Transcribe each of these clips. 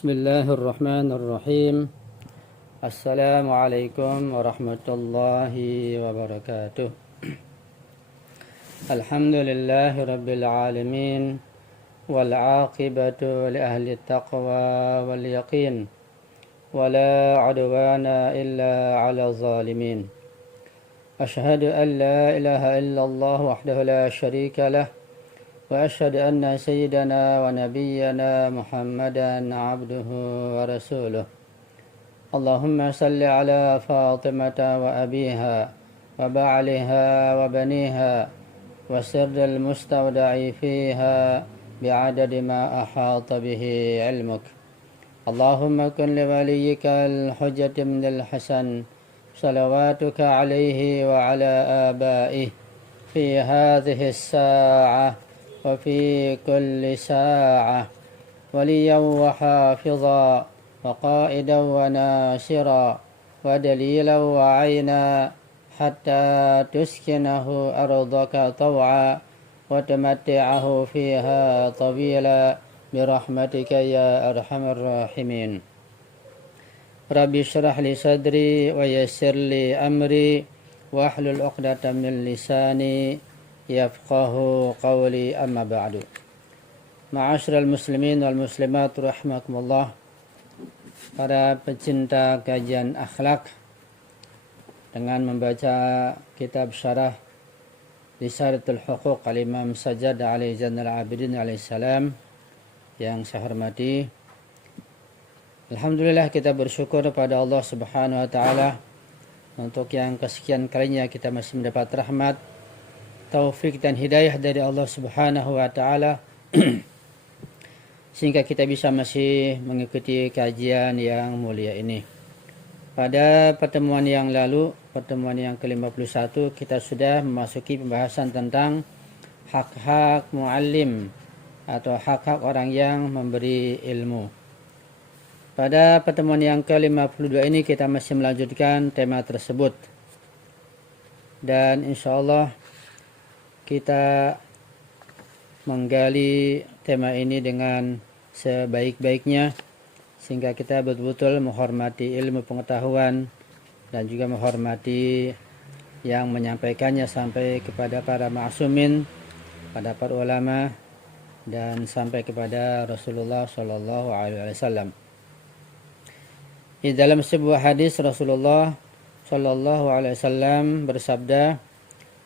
Bismillahirrahmanirrahim. Assalamualaikum warahmatullahi wabarakatuh. Alhamdulillahi rabbil alamin. Wal aqibatu li ahli taqwa wal yaqin. Wala udwana illa ala zalimin. Ashhadu an la ilaha illallah wahdahu la sharika lah. وأشهد أن سيدنا ونبينا محمدا عبده ورسوله اللهم صل على فاطمة وأبيها وبعلها وبنيها وسر المستودع فيها بعدد ما أحاط به علمك اللهم كن لوليك الحجة بن الحسن صلواتك عليه وعلى آبائه في هذه الساعة وفي كل ساعة وليا وحافظا وقائدا وناصرا ودليلا وعينا حتى تسكنه أرضك طوعا وتمتعه فيها طويلا برحمتك يا أرحم الراحمين رب اشرح لي صدري ويسر لي أمري واحلل عقدة من لساني yafqahu qawli amma ba'du. Ma'asyiral muslimin wal muslimat rahimakumullah. Para pecinta kajian akhlak, dengan membaca kitab syarah Risalatul Huquq al-Imam Sajjad alaihi Zainal Abidin alaihi salam yang saya hormati, alhamdulillah kita bersyukur kepada Allah Subhanahu wa taala untuk yang kesekian kalinya kita masih mendapat rahmat, taufik dan hidayah dari Allah Subhanahu wa taala sehingga kita bisa masih mengikuti kajian yang mulia ini. Pada pertemuan yang lalu, pertemuan yang ke-51, kita sudah memasuki pembahasan tentang hak-hak muallim atau hak-hak orang yang memberi ilmu. Pada pertemuan yang ke-52 ini kita masih melanjutkan tema tersebut. Dan insyaallah kita menggali tema ini dengan sebaik-baiknya sehingga kita betul-betul menghormati ilmu pengetahuan dan juga menghormati yang menyampaikannya sampai kepada para ma'sumin, pada para ulama dan sampai kepada Rasulullah sallallahu alaihi wasallam. Di dalam sebuah hadis Rasulullah sallallahu alaihi wasallam bersabda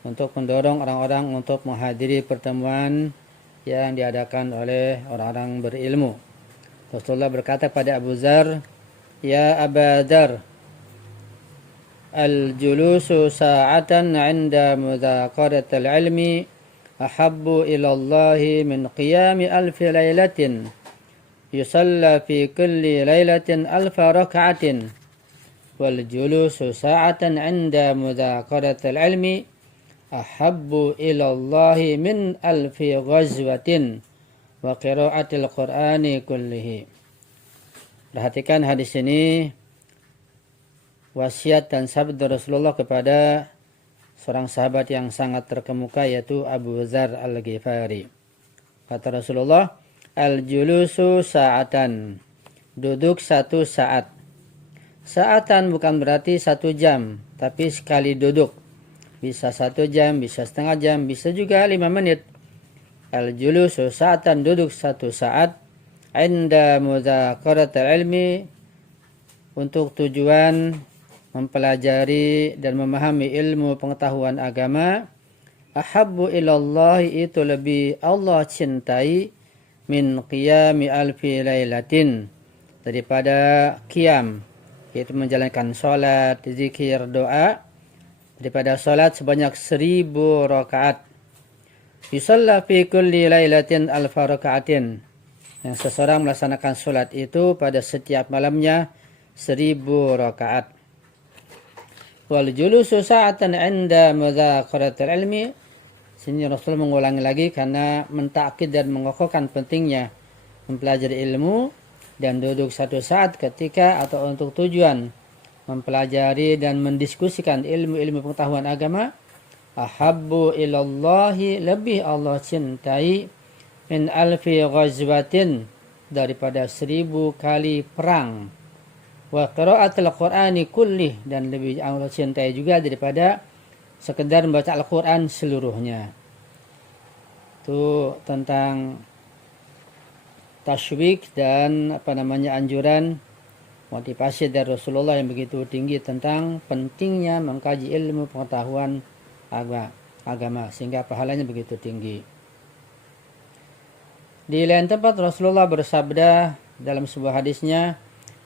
untuk mendorong orang-orang untuk menghadiri pertemuan yang diadakan oleh orang-orang berilmu. Rasulullah berkata pada Abu Dzar, "Ya Aba Dzar, al-julusu sa'atan 'inda mudhaqaratil ilmi ahabbu ila Allah min qiyami alfi lailatin yusalla fi kulli lailatin alfa rak'atin wal julusu sa'atan 'inda mudhaqaratil ilmi ahabbu ilallahi min alfi ghazwatin wa qiraatil qur'ani kullihi." Perhatikan hadis ini, wasiat dan sabda Rasulullah kepada seorang sahabat yang sangat terkemuka, yaitu Abu Dzar Al-Ghifari. Kata Rasulullah, al-julusu sa'atan, duduk satu saat. Sa'atan bukan berarti 1 jam, tapi sekali duduk. Bisa 1 jam, bisa setengah jam, bisa juga 5 menit. Al-julusu sa'atan, duduk 1 saat. Inda mudhaqaratil ilmi, untuk tujuan mempelajari dan memahami ilmu pengetahuan agama. Ahabbu ilallahi, itu lebih Allah cintai, min qiyami alfi lailatin, daripada qiyam, yaitu menjalankan sholat, zikir, doa, daripada salat sebanyak 1000 rakaat. Yusalla fi kulli lailatin alfa rakaatin, yang seseorang melaksanakan salat itu pada setiap malamnya 1000 rakaat. Wal julusu sa'atan 'inda mudhaqaratil ilmi, sini Rasul mengulangi lagi karena mentakkid dan mengokohkan pentingnya mempelajari ilmu dan duduk 1 saat ketika atau untuk tujuan mempelajari dan mendiskusikan ilmu-ilmu pengetahuan agama. Ahabbu ilallahi, lebih Allah cintai, min alfi ghazwatin, daripada 1000 kali perang. Wa qiraatul Qur'ani kullih, dan lebih Allah cintai juga daripada sekedar membaca Al-Quran seluruhnya. Itu tentang tasywiq dan anjuran motivasi dari Rasulullah yang begitu tinggi tentang pentingnya mengkaji ilmu pengetahuan agama sehingga pahalanya begitu tinggi. Di lain tempat Rasulullah bersabda dalam sebuah hadisnya,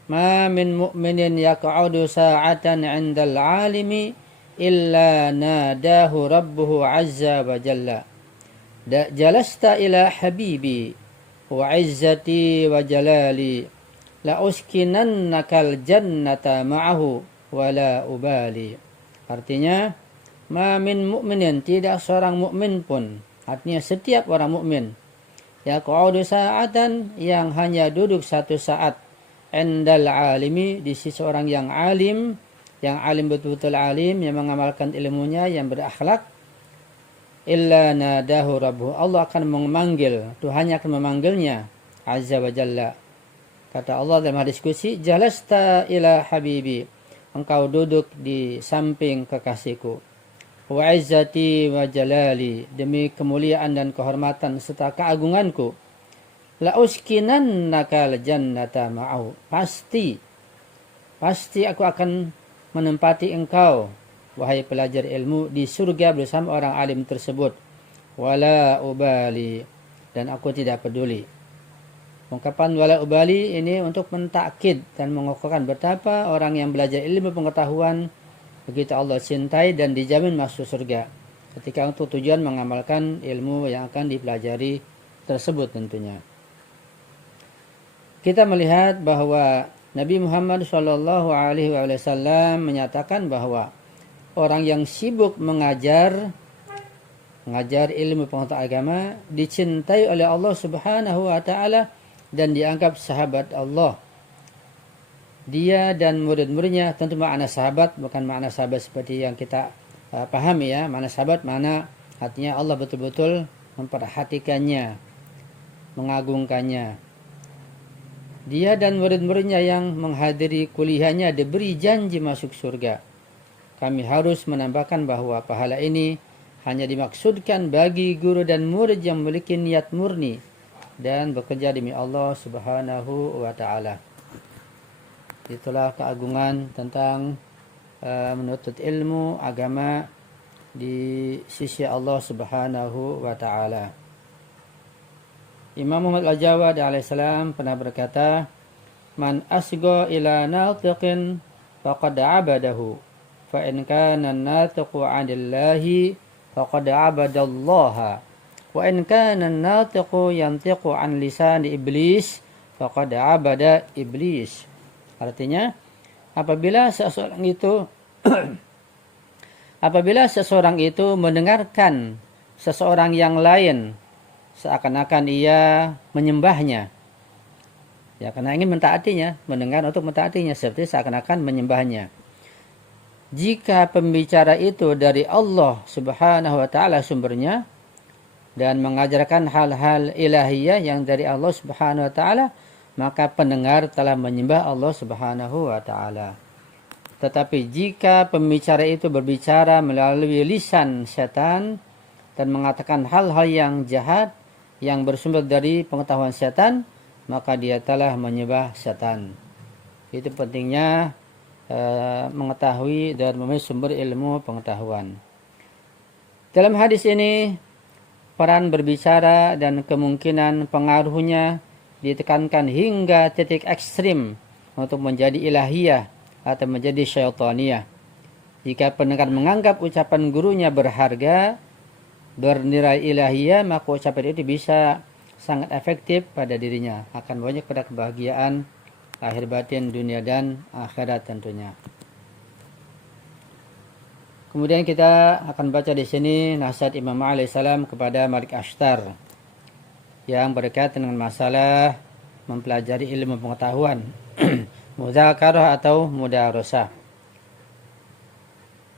"Ma min mu'minin yaq'udu sa'atan 'indal 'alimi illa nadahu rabbuhu 'azza wa jalla. Jalasta ila habibi wa 'izzati wa jalali la uskinannakal jannata ma'ahu wa la ubali." Artinya, ma min mu'minin, tidak seorang mukmin pun, artinya setiap orang mukmin, yaq'udu sa'atan, yang hanya duduk satu saat, indal alimi, di sisi orang yang alim betul-betul alim, yang mengamalkan ilmunya, yang berakhlak, illa nadahu rabbuhu, Allah akan memanggil, Tuhannya akan memanggilnya, azza wa jalla. Kata Allah dalam hadis qudsi, jalasta ila habibi, engkau duduk di samping kekasihku, wa izzati wa jalali, demi kemuliaan dan kehormatan serta keagunganku, la uskinannaka jannata ma'au, pasti aku akan menempati engkau, wahai pelajar ilmu, di surga bersama orang alim tersebut, wala ubali, dan aku tidak peduli. Ungkapan wala ubali ini untuk mentakkid dan mengukuhkan betapa orang yang belajar ilmu pengetahuan begitu Allah cintai dan dijamin masuk surga ketika untuk tujuan mengamalkan ilmu yang akan dipelajari tersebut tentunya. Kita melihat bahwa Nabi Muhammad SAW menyatakan bahwa orang yang sibuk mengajar ilmu pengetahuan agama dicintai oleh Allah Subhanahu wa taala dan dianggap sahabat Allah. Dia dan murid-muridnya, tentu makna sahabat bukan makna sahabat seperti yang kita pahami ya. Makna sahabat mana artinya Allah betul-betul memperhatikannya, mengagungkannya. Dia dan murid-muridnya yang menghadiri kuliahnya diberi janji masuk surga. Kami harus menambahkan bahwa pahala ini hanya dimaksudkan bagi guru dan murid yang memiliki niat murni dan bekerja demi Allah Subhanahu wa taala. Itulah keagungan tentang menuntut ilmu agama di sisi Allah Subhanahu wa taala. Imam Muhammad Al-Jawad alaihissalam pernah berkata, "Man asgo ila natiqin faqad abadahu, fa in kana an-natiqu 'anillahi faqad abadallaha, wa in kana an-natiqu yantiqu 'an lisani iblis faqad abada iblis." Artinya, apabila seseorang itu mendengarkan seseorang yang lain seakan-akan ia menyembahnya, ya karena ingin mentaatinya, mendengar untuk mentaatinya seperti seakan-akan menyembahnya. Jika pembicara itu dari Allah Subhanahu wa taala sumbernya dan mengajarkan hal-hal ilahiyah yang dari Allah Subhanahu wa taala, maka pendengar telah menyembah Allah Subhanahu wa taala. Tetapi jika pembicara itu berbicara melalui lisan setan dan mengatakan hal-hal yang jahat yang bersumber dari pengetahuan setan, maka dia telah menyembah setan. Itu pentingnya mengetahui dan memiliki sumber ilmu pengetahuan. Dalam hadis ini, peran berbicara dan kemungkinan pengaruhnya ditekankan hingga titik ekstrim untuk menjadi ilahiyah atau menjadi syaitaniyah. Jika pendengar menganggap ucapan gurunya berharga, bernilai ilahiyah, maka ucapan itu bisa sangat efektif pada dirinya, akan banyak pada kebahagiaan lahir batin dunia dan akhirat tentunya. Kemudian kita akan baca di sini nasihat Imam alaihissalam kepada Malik Ashtar yang berkaitan dengan masalah mempelajari ilmu pengetahuan, mudzakarah atau mudarasah.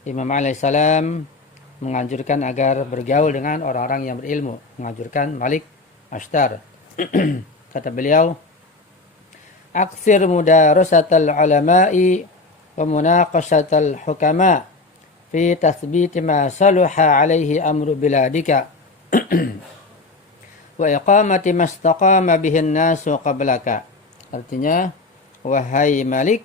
Imam alaihissalam menganjurkan agar bergaul dengan orang-orang yang berilmu, menganjurkan Malik Ashtar. Kata beliau, Aksir mudarasatal ulama'i wa munaqashatal hukama fi tathbiti ma saluha alaihi amru biladika wa iqamati mastaqama bihin nasu qablaka. Artinya, wahai Malik,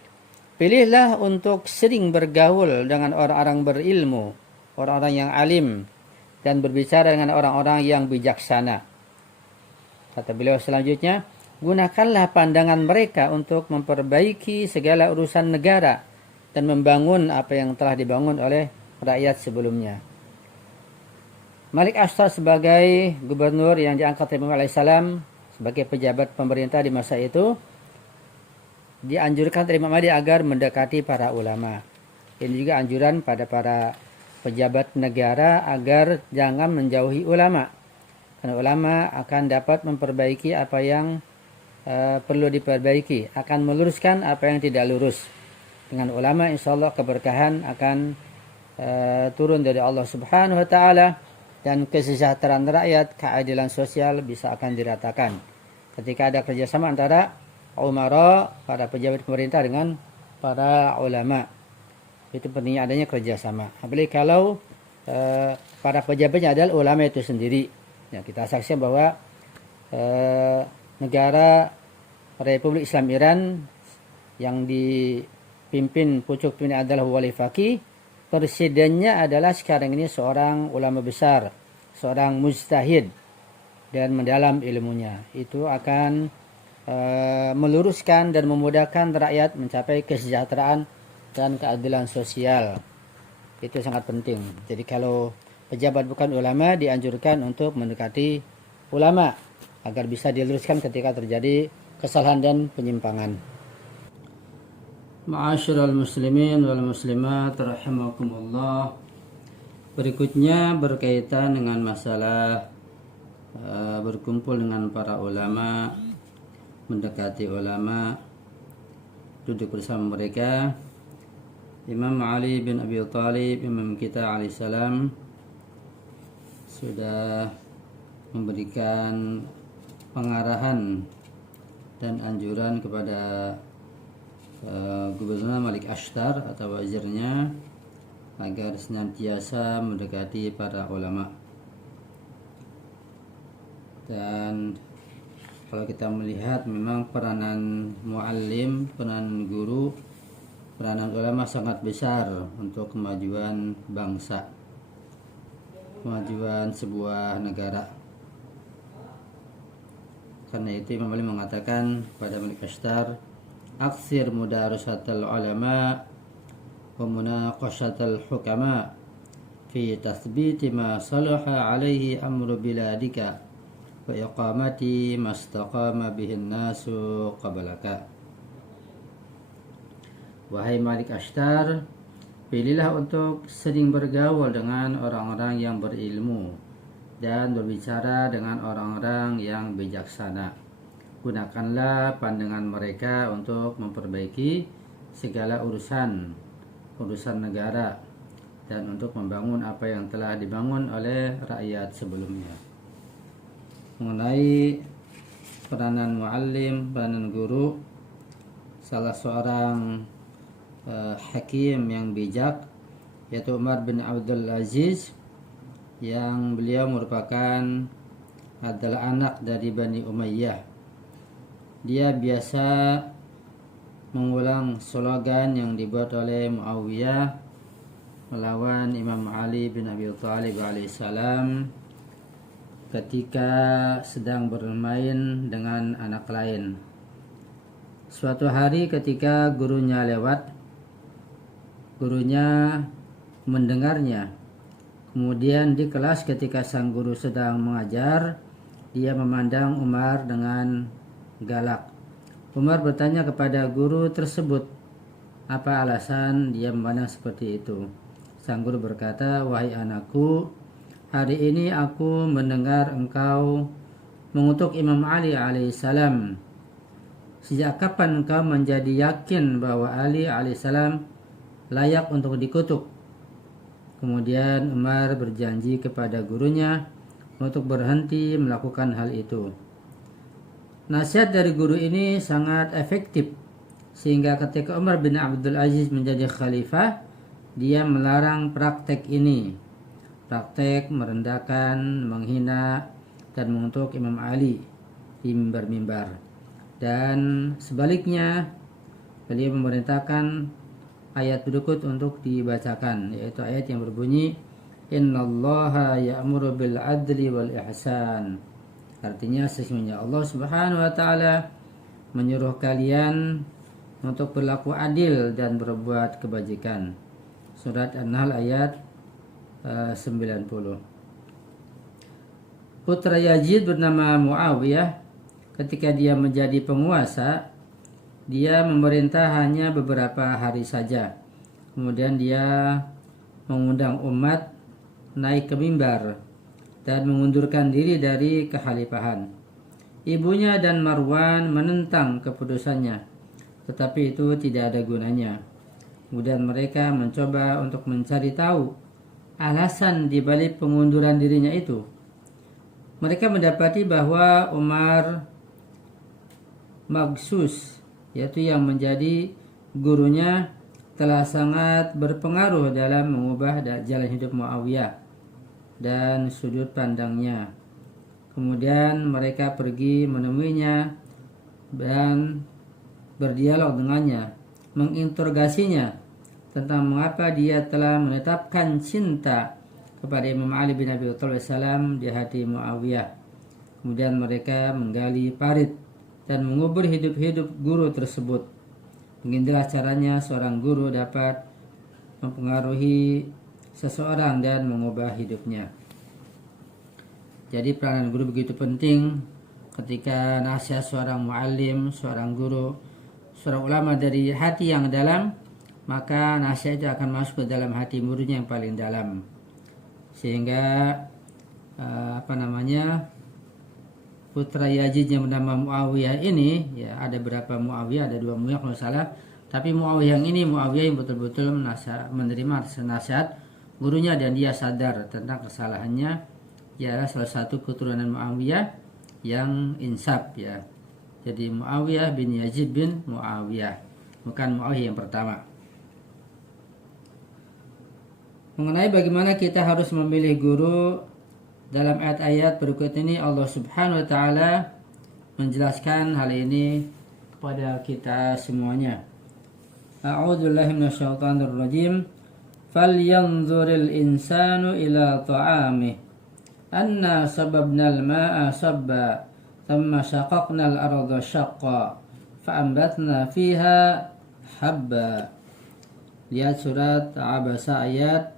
pilihlah untuk sering bergaul dengan orang-orang berilmu, orang-orang yang alim, dan berbicara dengan orang-orang yang bijaksana. Kata beliau selanjutnya, gunakanlah pandangan mereka untuk memperbaiki segala urusan negara dan membangun apa yang telah dibangun oleh rakyat sebelumnya. Malik Ashtar sebagai gubernur yang diangkat Imam alaihissalam sebagai pejabat pemerintah di masa itu, dianjurkan oleh Imam Ali agar mendekati para ulama. Ini juga anjuran pada para pejabat negara agar jangan menjauhi ulama. Karena ulama akan dapat memperbaiki apa yang perlu diperbaiki, akan meluruskan apa yang tidak lurus. Dengan ulama insya Allah keberkahan akan turun dari Allah Subhanahu wa taala dan kesejahteraan rakyat, keadilan sosial bisa akan diratakan. Ketika ada kerjasama antara umara, para pejabat pemerintah dengan para ulama, itu pentingnya adanya kerjasama. Apalagi kalau para pejabatnya adalah ulama itu sendiri. Ya, kita saksikan bahwa negara Republik Islam Iran yang dipimpin pucuk pimpinan adalah wali faqih, presidennya adalah sekarang ini seorang ulama besar, seorang mujtahid dan mendalam ilmunya. Itu akan meluruskan dan memudahkan rakyat mencapai kesejahteraan dan keadilan sosial. Itu sangat penting. Jadi kalau pejabat bukan ulama, dianjurkan untuk mendekati ulama agar bisa diluruskan ketika terjadi kesalahan dan penyimpangan. Ma'asyiral muslimin wal muslimat rahimakumullah. Berikutnya berkaitan dengan masalah berkumpul dengan para ulama, mendekati ulama, duduk bersama mereka. Imam Ali bin Abi Thalib, imam kita alaihissalam, sudah memberikan pengarahan dan anjuran kepada Gubernur Malik Ashtar atau wazirnya agar senantiasa mendekati para ulama. Dan kalau kita melihat memang peranan muallim, peranan guru, peranan ulama sangat besar untuk kemajuan bangsa, kemajuan sebuah negara. Karena itu Imam Ali mengatakan pada Malik Ashtar, aksir mudarasatal ulama wa munaqashatal hukama fi tathbiti ma salaha alaihi amru biladika wa iqamati mastaqama bihin nasu qablaka. Wahai Malik Ashtar, pilihlah untuk sering bergaul dengan orang-orang yang berilmu dan berbicara dengan orang-orang yang bijaksana. Gunakanlah pandangan mereka untuk memperbaiki segala urusan negara dan untuk membangun apa yang telah dibangun oleh rakyat sebelumnya. Mengenai peranan muallim, peranan guru, salah seorang hakim yang bijak yaitu Umar bin Abdul Aziz, yang beliau merupakan adalah anak dari Bani Umayyah. Dia biasa mengulang slogan yang dibuat oleh Muawiyah melawan Imam Ali bin Abi Thalib alaihissalam ketika sedang bermain dengan anak lain. Suatu hari ketika gurunya lewat, gurunya mendengarnya. Kemudian di kelas ketika sang guru sedang mengajar, dia memandang Umar dengan galak. Umar bertanya kepada guru tersebut, apa alasan dia memandang seperti itu? Sang guru berkata, wahai anakku, hari ini aku mendengar engkau mengutuk Imam Ali alaihissalam. Sejak kapan engkau menjadi yakin bahwa Ali alaihissalam layak untuk dikutuk? Kemudian Umar berjanji kepada gurunya untuk berhenti melakukan hal itu. Nasihat dari guru ini sangat efektif, sehingga ketika Umar bin Abdul Aziz menjadi khalifah, dia melarang praktek ini, praktek merendahkan, menghina, dan mengutuk Imam Ali di mimbar-mimbar. Dan sebaliknya, beliau memerintahkan ayat berikut untuk dibacakan, yaitu ayat yang berbunyi, Innallaha ya'muru bil adli wal ihsan. Artinya sesungguhnya Allah Subhanahu wa taala menyuruh kalian untuk berlaku adil dan berbuat kebajikan. Surat An-Nahl ayat 90. Putra Yazid bernama Muawiyah, ketika dia menjadi penguasa, dia memerintah hanya beberapa hari saja. Kemudian dia mengundang umat naik ke mimbar dan mengundurkan diri dari kekhalifahan. Ibunya dan Marwan menentang keputusannya, tetapi itu tidak ada gunanya. Kemudian mereka mencoba untuk mencari tahu alasan di balik pengunduran dirinya itu. Mereka mendapati bahwa Umar Magsus, yaitu yang menjadi gurunya, telah sangat berpengaruh dalam mengubah jalan hidup Muawiyah dan sudut pandangnya. Kemudian mereka pergi menemuinya dan berdialog dengannya, menginterogasinya tentang mengapa dia telah menetapkan cinta kepada Imam Ali bin Abi Thalib salam di hati Muawiyah. Kemudian mereka menggali parit dan mengubur hidup-hidup guru tersebut. Beginilah caranya seorang guru dapat mempengaruhi seseorang dan mengubah hidupnya. Jadi peranan guru begitu penting. Ketika nasihat seorang muallim, seorang guru, seorang ulama dari hati yang dalam, maka nasihat itu akan masuk ke dalam hati muridnya yang paling dalam. Sehingga putra Yazid yang bernama Muawiyah ini, ya ada berapa Muawiyah, ada 2 Muawiyah kalau salah, tapi Muawiyah yang ini Muawiyah yang betul-betul menerima nasihat gurunya dan dia sadar tentang kesalahannya. Ia adalah salah satu keturunan Muawiyah yang insaf, ya. Jadi Muawiyah bin Yazid bin Muawiyah, bukan Muawiyah yang pertama. Mengenai bagaimana kita harus memilih guru, dalam ayat-ayat berikut ini Allah Subhanahu wa taala menjelaskan hal ini kepada kita semuanya. A'udzubillahi minasyaitonir rajim. Falyanzuril insanu ila ta'amih anna sababnal ma'a sabba thumma syaqaqnal arda syaqqa fa'ambatna fiha habba. Lihat surat Abasa ayat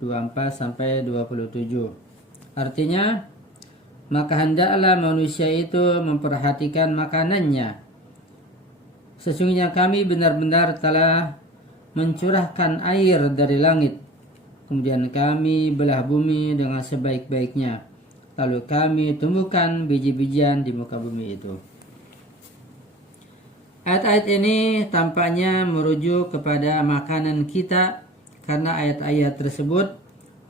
24 sampai 27. Artinya, maka hendaklah manusia itu memperhatikan makanannya. Sesungguhnya kami benar-benar telah mencurahkan air dari langit, kemudian kami belah bumi dengan sebaik-baiknya, lalu kami tumbuhkan biji-bijian di muka bumi itu. Ayat-ayat ini tampaknya merujuk kepada makanan kita, karena ayat-ayat tersebut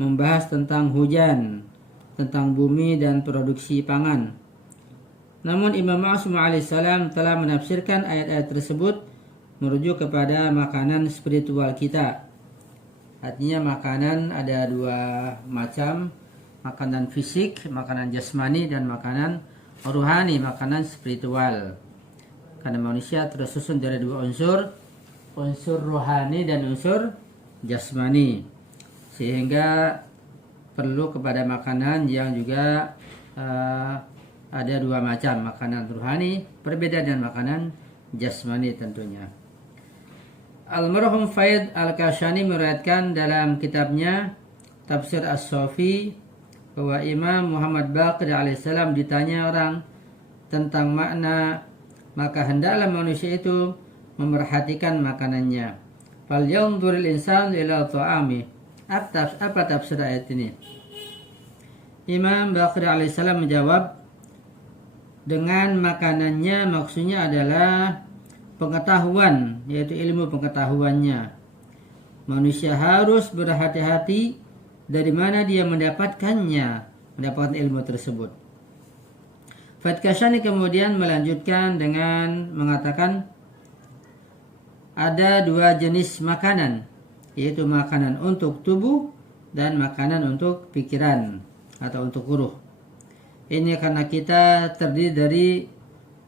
membahas tentang hujan, tentang bumi dan produksi pangan. Namun Imam Ma'sum alaihissalam telah menafsirkan ayat-ayat tersebut merujuk kepada makanan spiritual kita. Artinya makanan ada 2 macam, makanan fisik, makanan jasmani, dan makanan rohani, makanan spiritual. Karena manusia tersusun dari 2 unsur, unsur rohani dan unsur jasmani, sehingga perlu kepada makanan yang juga ada 2 macam, makanan rohani berbeda dengan makanan jasmani tentunya. Al-Marhum Faid Al-Kashani meriwayatkan dalam kitabnya Tafsir As-Sofi bahwa Imam Muhammad Baqir alaihissalam ditanya orang tentang makna, maka hendaklah manusia itu memerhatikan makanannya. Fal yanzuril insanu ila ta'ami. Apa tafsir ayat ini? Imam Baqir alaihissalam menjawab, dengan makanannya maksudnya adalah pengetahuan, yaitu ilmu pengetahuannya. Manusia harus berhati-hati dari mana dia mendapatkan ilmu tersebut. Fatkashani kemudian melanjutkan dengan mengatakan ada dua jenis makanan, yaitu makanan untuk tubuh dan makanan untuk pikiran atau untuk ruh. Ini karena kita terdiri dari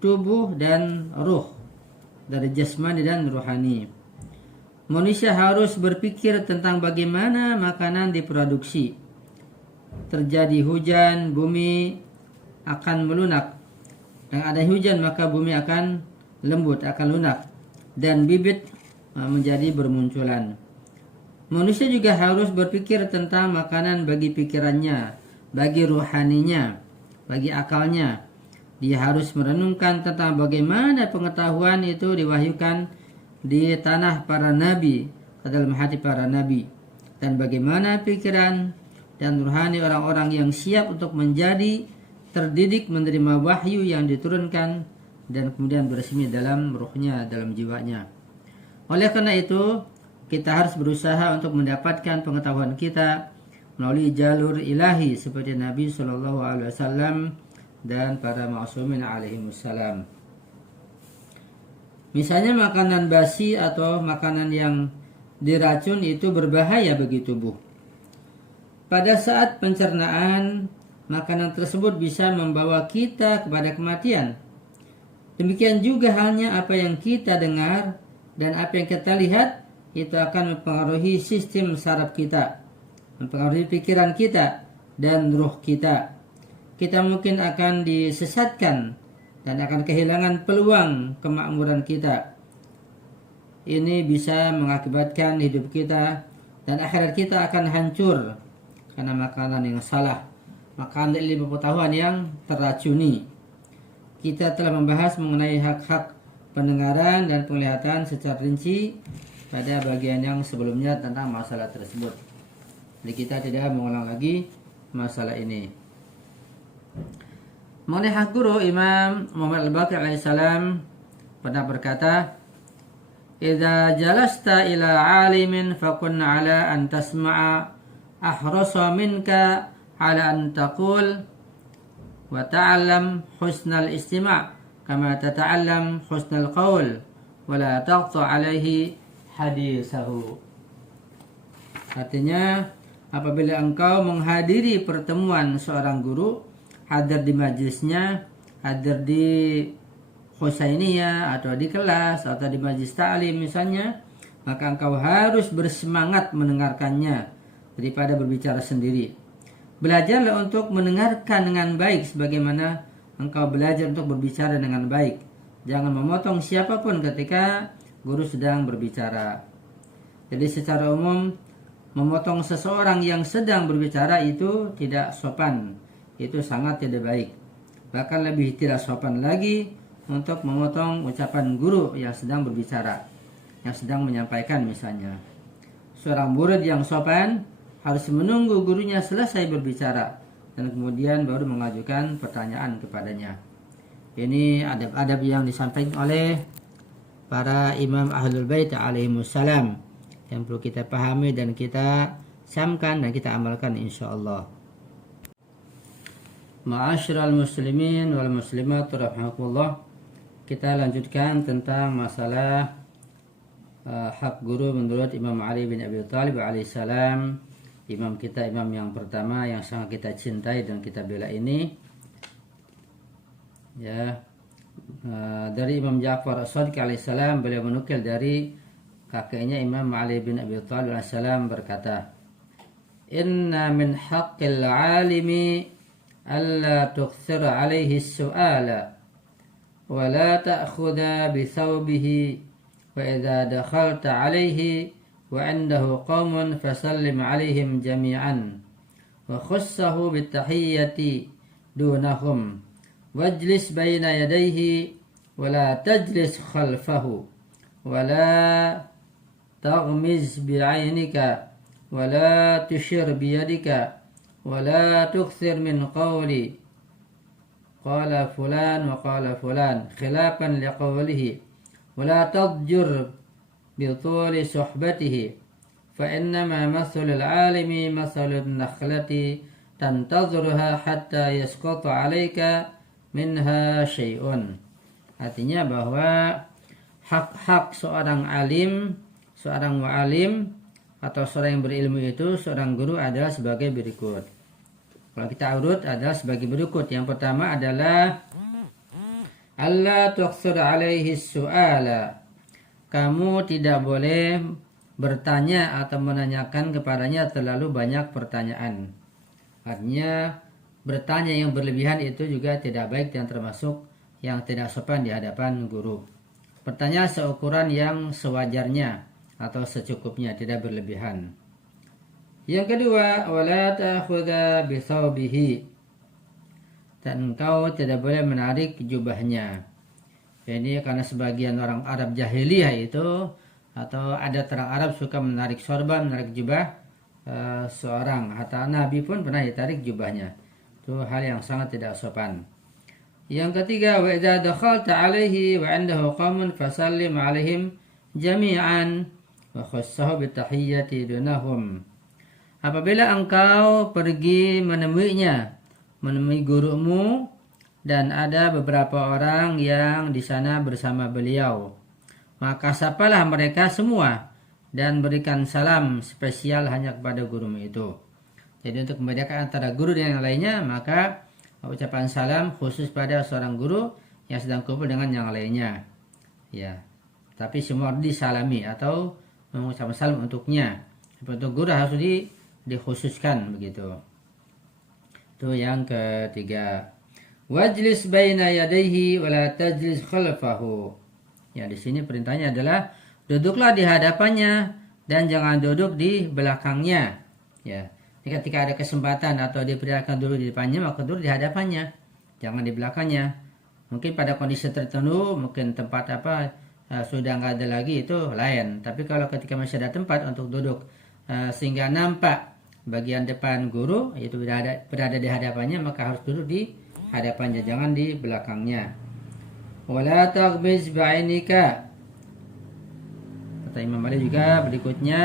tubuh dan ruh, dari jasmani dan rohani. Manusia harus berpikir tentang bagaimana makanan diproduksi. Terjadi hujan, bumi akan melunak. Dan ada hujan maka bumi akan lembut, akan lunak. Dan bibit menjadi bermunculan. Manusia juga harus berpikir tentang makanan bagi pikirannya, bagi rohaninya, bagi akalnya. Dia harus merenungkan tentang bagaimana pengetahuan itu diwahyukan di tanah para nabi, ke dalam hati para nabi, dan bagaimana pikiran dan rohani orang-orang yang siap untuk menjadi terdidik menerima wahyu yang diturunkan dan kemudian bersemi dalam ruhnya, dalam jiwanya. Oleh karena itu, kita harus berusaha untuk mendapatkan pengetahuan kita melalui jalur ilahi seperti Nabi SAW dan para ma'sumin alaihimussalam. Misalnya makanan basi atau makanan yang diracun itu berbahaya bagi tubuh. Pada saat pencernaan, makanan tersebut bisa membawa kita kepada kematian. Demikian juga halnya apa yang kita dengar dan apa yang kita lihat itu akan mempengaruhi sistem saraf kita, mempengaruhi pikiran kita dan ruh kita. Kita mungkin akan disesatkan dan akan kehilangan peluang kemakmuran kita. Ini bisa mengakibatkan hidup kita dan akhirat kita akan hancur karena makanan yang salah, makanan ilmu pengetahuan yang terracuni. Kita telah membahas mengenai hak-hak pendengaran dan penglihatan secara rinci pada bagian yang sebelumnya tentang masalah tersebut. Jadi kita tidak mengulang lagi masalah ini. Mengenai hak guru, Imam Muhammad Al-Baqir alaihissalam pernah berkata, "Idza jalasta ila alimin fakun ala an tasma'a ahrasa minka ala an taqul wa ta'allam husnal istima' kama tata'allam husnal qaul wa la taqta' alaihi hadisahu." Artinya, apabila engkau menghadiri pertemuan seorang guru, hadir di majlisnya, hadir di Husainiyah atau di kelas atau di majlis ta'lim misalnya, maka engkau harus bersemangat mendengarkannya daripada berbicara sendiri. Belajarlah untuk mendengarkan dengan baik sebagaimana engkau belajar untuk berbicara dengan baik. Jangan memotong siapapun ketika guru sedang berbicara. Jadi secara umum, memotong seseorang yang sedang berbicara itu tidak sopan. Itu sangat tidak baik. Bahkan lebih tidak sopan lagi untuk memotong ucapan guru yang sedang berbicara, yang sedang menyampaikan misalnya. Seorang murid yang sopan harus menunggu gurunya selesai berbicara dan kemudian baru mengajukan pertanyaan kepadanya. Ini adab-adab yang disampaikan oleh para imam Ahlul Bait alaihimussalam yang perlu kita pahami dan kita camkan dan kita amalkan insyaallah. Ma'asyiral muslimin wal muslimat rahimakumullah. Kita lanjutkan tentang masalah hak guru menurut Imam Ali bin Abi Thalib alaihissalam, imam kita, imam yang pertama yang sangat kita cintai dan kita bela ini. Ya, dari Imam Ja'far As-Shadiq alaihissalam, beliau menukil dari kakeknya Imam Ali bin Abi Thalib alaihissalam berkata, "Inna min haqqil alimi alla tukthira alaihi su'ala wa la ta'khudha bi thawbihi wa idza dakhalta alaihi wa 'indahu qaumun fasallim alaihim jami'an wa khussahu bit tahiyyati dunahum wajlis baina yadayhi wa la tajlis khalfahu wa la taghmiz bi 'ainika wa la tushir bi yadika ولا تكثر من قولي قال فلان وقال فلان خلافا لقوله ولا تضجر بطول صحبته فإنما مثل العالم مثل النخلة تنتظرها حتى يسقط عليك minha syai'un. Artinya bahwa hak-hak seorang alim, seorang mu'alim atau seorang yang berilmu itu, seorang guru adalah sebagai berikut. Kalau kita urut adalah sebagai berikut. Yang pertama adalah Allah tuqsir alaihi su'ala. Kamu tidak boleh bertanya atau menanyakan kepadanya terlalu banyak pertanyaan. Artinya bertanya yang berlebihan itu juga tidak baik dan termasuk yang tidak sopan di hadapan guru. Bertanya seukuran yang sewajarnya atau secukupnya, tidak berlebihan. Yang kedua, wala ta'khudha bi thawbihi. Dan engkau tidak boleh menarik jubahnya. Ini karena sebagian orang Arab jahiliyah itu atau adat orang Arab suka menarik sorban, menarik jubah seorang. Hatta Nabi pun pernah ditarik jubahnya. Itu hal yang sangat tidak sopan. Yang ketiga, wa idza dakhalta alaihi wa 'indahu qaumun fasallim 'alaihim jami'an wa khussahu bi tahiyyati dunahum. Apabila engkau pergi menemui gurumu dan ada beberapa orang yang di sana bersama beliau, maka sapalah mereka semua dan berikan salam spesial hanya kepada gurumu itu. Jadi untuk membedakan antara guru dan yang lainnya, maka ucapan salam khusus pada seorang guru yang sedang kumpul dengan yang lainnya. Ya, tapi semua disalami atau mengucapkan salam untuknya. Untuk guru harus dikhususkan begitu. Itu yang ketiga. Wajlis baina yadayhi wa la tajlis khalfahu. Ya, di sini perintahnya adalah duduklah di hadapannya dan jangan duduk di belakangnya. Ya. Ketika ada kesempatan atau diperlihatkan dulu di depannya, maka duduk di hadapannya, jangan di belakangnya. Mungkin pada kondisi tertentu, mungkin tempat sudah nggak ada lagi, itu lain. Tapi kalau ketika masih ada tempat untuk duduk sehingga nampak bagian depan guru itu berada di hadapannya, maka harus duduk di hadapannya, jangan di belakangnya. Wala taghmiz ba'inika. Kata Imam Malik juga berikutnya,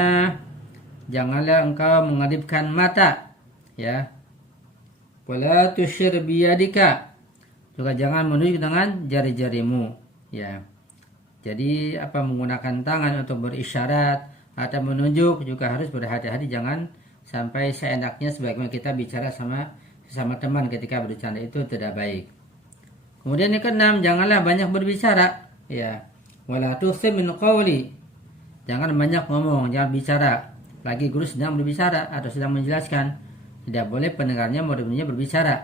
janganlah engkau mengedipkan mata, ya. Wala tusyir biyadika. Juga jangan menunjuk dengan jari-jarimu, ya. Jadi menggunakan tangan untuk berisyarat atau menunjuk juga harus berhati-hati, jangan sampai seenaknya sebagaimana kita bicara sama teman ketika bercanda, itu tidak baik. Kemudian yang keenam, janganlah banyak berbicara, ya. Wala tusim min qawli. Jangan banyak ngomong, jangan bicara. Lagi guru sedang berbicara atau sedang menjelaskan, tidak boleh pendengarnya murid-muridnya berbicara.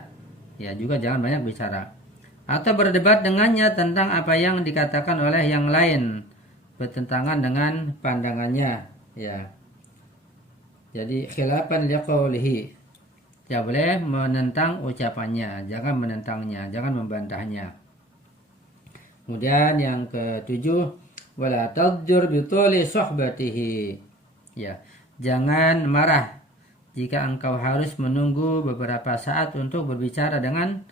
Ya, juga jangan banyak bicara. Atau berdebat dengannya tentang apa yang dikatakan oleh yang lain, bertentangan dengan pandangannya, ya. Jadi khilafan liqaulihi. Tidak boleh menentang ucapannya, jangan menentangnya, jangan membantahnya. Kemudian yang ketujuh, wala tadjur bituli suhbatihi. Ya, jangan marah jika engkau harus menunggu beberapa saat untuk berbicara dengan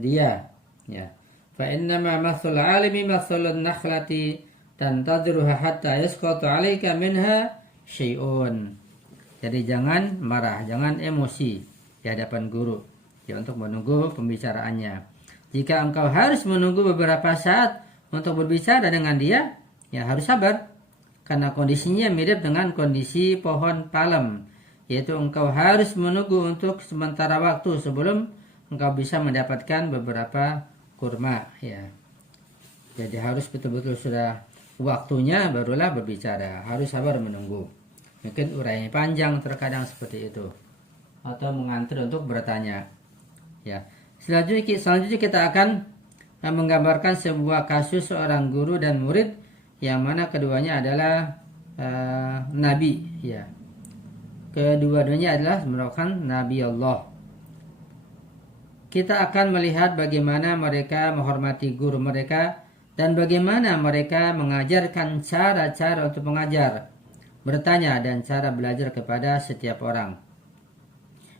dia. Ya. Fa innama mathul alimi mathulun nakhlati tantadruha hatta yasqatu 'alaika minha syai'un. Jadi jangan marah, jangan emosi di hadapan guru, ya, untuk menunggu pembicaraannya. Jika engkau harus menunggu beberapa saat untuk berbicara dengan dia, ya harus sabar. Karena kondisinya mirip dengan kondisi pohon palem, yaitu engkau harus menunggu untuk sementara waktu sebelum engkau bisa mendapatkan beberapa kurma, ya. Jadi harus betul-betul sudah waktunya barulah berbicara, harus sabar menunggu. Mungkin uraiannya panjang terkadang seperti itu, atau mengantri untuk bertanya, ya. Selanjutnya kita akan menggambarkan sebuah kasus seorang guru dan murid yang mana keduanya adalah nabi, ya. Kedua-duanya adalah merupakan nabi Allah. Kita akan melihat bagaimana mereka menghormati guru mereka dan bagaimana mereka mengajarkan cara-cara untuk mengajar, bertanya, dan cara belajar kepada setiap orang.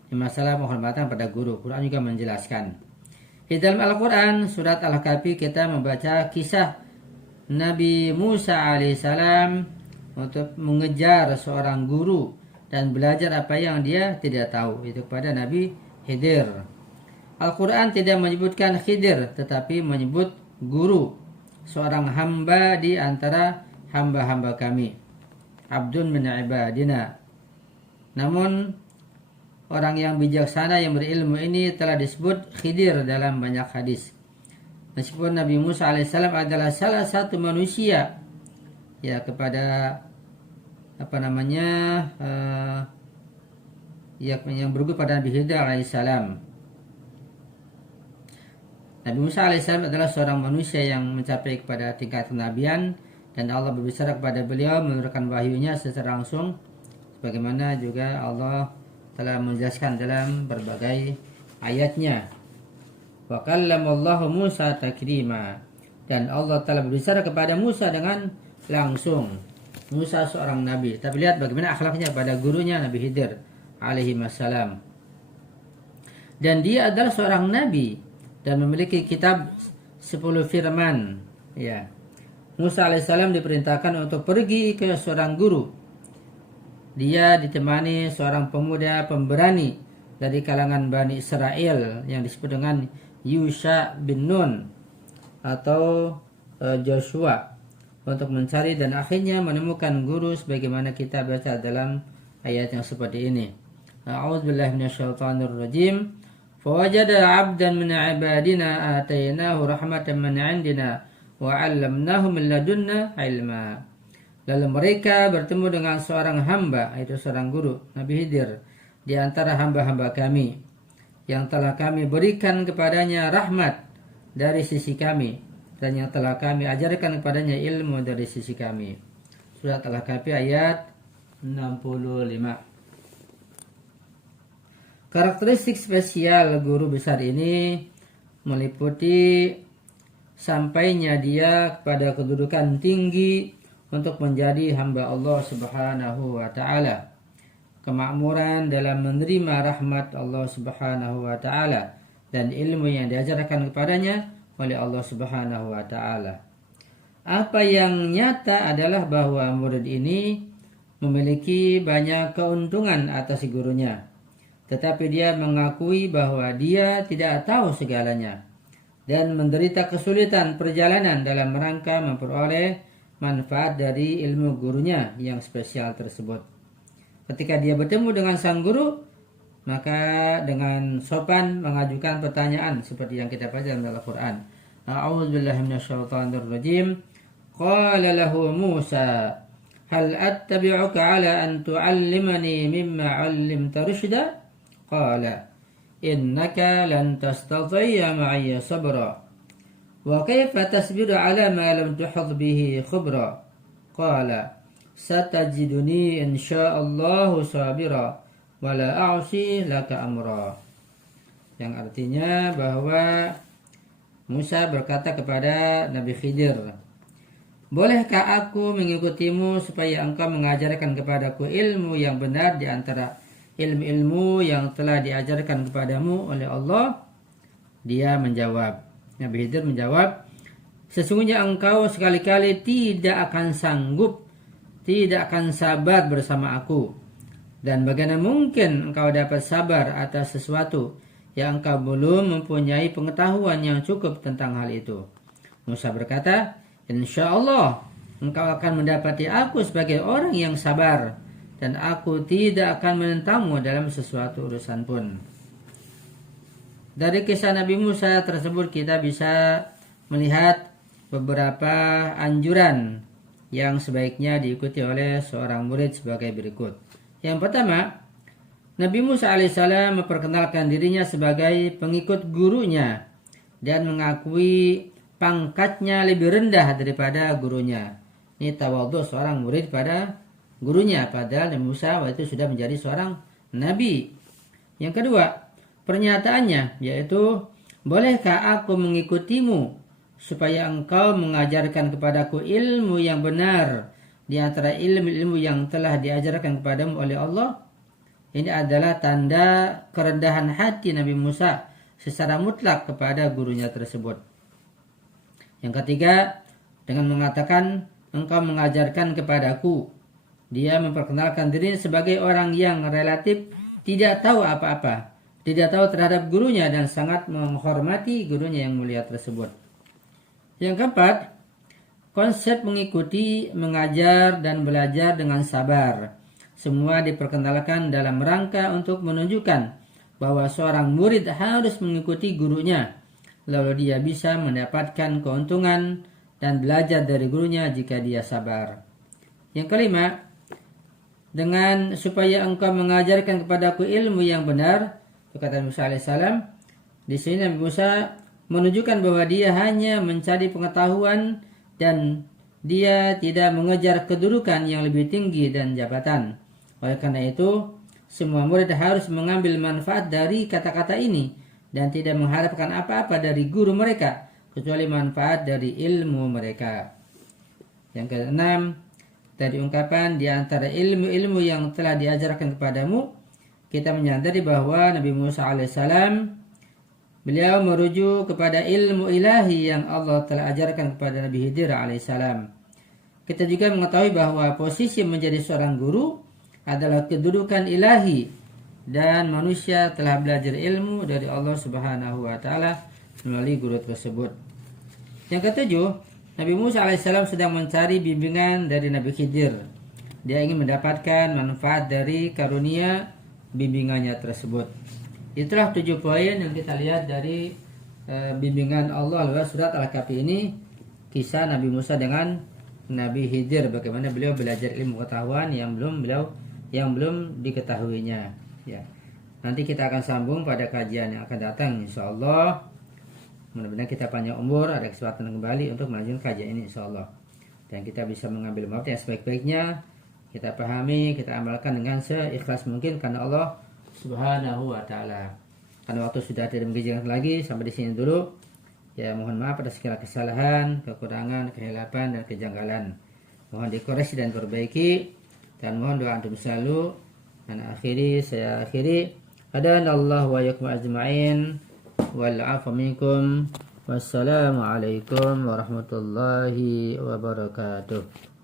Di masalah penghormatan pada guru, Quran juga menjelaskan. Di dalam Al-Quran, surat Al-Kahfi, kita membaca kisah Nabi Musa alaihissalam untuk mengejar seorang guru dan belajar apa yang dia tidak tahu, itu kepada Nabi Khidir. Al-Quran tidak menyebutkan Khidir, tetapi menyebut guru, seorang hamba di antara hamba-hamba kami. Abdun min ibadina. Namun orang yang bijaksana yang berilmu ini telah disebut Khidir dalam banyak hadis. Meskipun Nabi Musa alaihissalam adalah salah satu manusia ya kepada yang berguru pada Nabi Khidir alaihissalam. Nabi Musa alaihissalam adalah seorang manusia yang mencapai kepada tingkat kenabian dan Allah berbicara kepada beliau menurunkan wahyunya secara langsung sebagaimana juga Allah telah menjelaskan dalam berbagai ayatnya. Wa kallamallahu Musa takrima, dan Allah telah berbicara kepada Musa dengan langsung. Musa seorang nabi, tapi lihat bagaimana akhlaknya pada gurunya Nabi Khidir alaihi wassalam. Dan dia adalah seorang nabi dan memiliki kitab 10 firman. Ya. Musa alaihissalam diperintahkan untuk pergi ke seorang guru. Dia ditemani seorang pemuda pemberani dari kalangan Bani Israel yang disebut dengan Yusha bin Nun atau Joshua untuk mencari dan akhirnya menemukan guru sebagaimana kita baca dalam ayat yang seperti ini. A'udzubillahi minasyaitonirrajim. Fawajada 'abdan min 'ibadina atainahu rahmatan min 'indina wa 'allamnahu min ladunna 'ilma. Lalu mereka bertemu dengan seorang hamba, yaitu seorang guru, Nabi Khidir, di antara hamba-hamba kami, yang telah kami berikan kepadanya rahmat dari sisi kami, dan yang telah kami ajarkan kepadanya ilmu dari sisi kami. Surat Al-Kahfi ayat 65. Karakteristik spesial guru besar ini meliputi sampainya dia kepada kedudukan tinggi untuk menjadi hamba Allah Subhanahu wa taala, kemakmuran dalam menerima rahmat Allah Subhanahu wa taala dan ilmu yang diajarkan kepadanya oleh Allah Subhanahu wa taala. Apa yang nyata adalah bahwa murid ini memiliki banyak keuntungan atas gurunya, tetapi dia mengakui bahwa dia tidak tahu segalanya dan menderita kesulitan perjalanan dalam rangka memperoleh manfaat dari ilmu gurunya yang spesial tersebut. Ketika dia bertemu dengan sang guru, maka dengan sopan mengajukan pertanyaan seperti yang kita baca dalam Al-Quran. A'udzubillahi minasyaitonirrajim. Qala lahu Musa, hal attabi'uka ala an tu'allimani mimma 'allimta rusyda? Qala, innaka lan tastati'a ma'iya sabra. Wa kaifa tasbiru ala ma lam tuhad bihi khubra? Qala, satajiduni insyaallahu sabira wa la a'si laka amra. Yang artinya bahwa Musa berkata kepada Nabi Khidir, bolehkah aku mengikutimu supaya engkau mengajarkan kepadaku ilmu yang benar di antara ilmu-ilmu yang telah diajarkan kepadamu oleh Allah? Dia menjawab, Nabi Khidir menjawab, sesungguhnya engkau sekali-kali tidak akan sanggup, tidak akan sabar bersama aku. Dan bagaimana mungkin engkau dapat sabar atas sesuatu yang engkau belum mempunyai pengetahuan yang cukup tentang hal itu? Musa berkata, insya Allah engkau akan mendapati aku sebagai orang yang sabar, dan aku tidak akan menentangmu dalam sesuatu urusan pun. Dari kisah Nabi Musa tersebut kita bisa melihat beberapa anjuran yang sebaiknya diikuti oleh seorang murid sebagai berikut. Yang pertama, Nabi Musa alaihissalam memperkenalkan dirinya sebagai pengikut gurunya dan mengakui pangkatnya lebih rendah daripada gurunya. Ini tawadhu seorang murid pada gurunya, padahal Nabi Musa waktu itu sudah menjadi seorang nabi. Yang kedua, pernyataannya yaitu, bolehkah aku mengikutimu supaya engkau mengajarkan kepadaku ilmu yang benar di antara ilmu-ilmu yang telah diajarkan kepadamu oleh Allah? Ini adalah tanda kerendahan hati Nabi Musa secara mutlak kepada gurunya tersebut. Yang ketiga, dengan mengatakan engkau mengajarkan kepadaku, dia memperkenalkan diri sebagai orang yang relatif tidak tahu apa-apa tidak tahu terhadap gurunya dan sangat menghormati gurunya yang mulia tersebut. Yang keempat, konsep mengikuti, mengajar, dan belajar dengan sabar. Semua diperkenalkan dalam rangka untuk menunjukkan bahwa seorang murid harus mengikuti gurunya, lalu dia bisa mendapatkan keuntungan dan belajar dari gurunya jika dia sabar. Yang kelima, dengan supaya engkau mengajarkan kepadaku ilmu yang benar, kata Musa alaihissalam. Di sini Nabi Musa menunjukkan bahwa dia hanya mencari pengetahuan dan dia tidak mengejar kedudukan yang lebih tinggi dan jabatan. Oleh karena itu, semua murid harus mengambil manfaat dari kata-kata ini dan tidak mengharapkan apa-apa dari guru mereka kecuali manfaat dari ilmu mereka. Yang keenam, dari ungkapan di antara ilmu-ilmu yang telah diajarkan kepadamu, kita menyadari bahwa Nabi Musa alaihissalam beliau merujuk kepada ilmu ilahi yang Allah telah ajarkan kepada Nabi Khidir alaihissalam. Kita juga mengetahui bahwa posisi menjadi seorang guru adalah kedudukan ilahi dan manusia telah belajar ilmu dari Allah Subhanahu wa taala melalui guru tersebut. Yang ketujuh, Nabi Musa alaihissalam sedang mencari bimbingan dari Nabi Khidir. Dia ingin mendapatkan manfaat dari karunia bimbingannya tersebut. Itulah 7 poin yang kita lihat dari bimbingan Allah lewat surat Al-Kahfi ini, kisah Nabi Musa dengan Nabi Khidir, bagaimana beliau belajar ilmu pengetahuan yang belum diketahuinya. Ya. Nanti kita akan sambung pada kajian yang akan datang insyaallah. Mudah-mudahan kita panjang umur, ada kesempatan kembali untuk melanjutkan kajian ini insyaallah. Dan kita bisa mengambil manfaat yang sebaik-baiknya, kita pahami, kita amalkan dengan seikhlas mungkin karena Allah Subhanahu wa taala. Karena waktu sudah tidak mengizinkan lagi, sampai di sini dulu. Ya, mohon maaf atas segala kesalahan, kekurangan, kehilapan dan kejanggalan. Mohon dikoreksi dan perbaiki dan mohon doa antum selalu. Dan saya akhiri. Hadanallahu wa iyyakum ajma'in. Wal 'afwa minkum. Wassalamualaikum warahmatullahi wabarakatuh.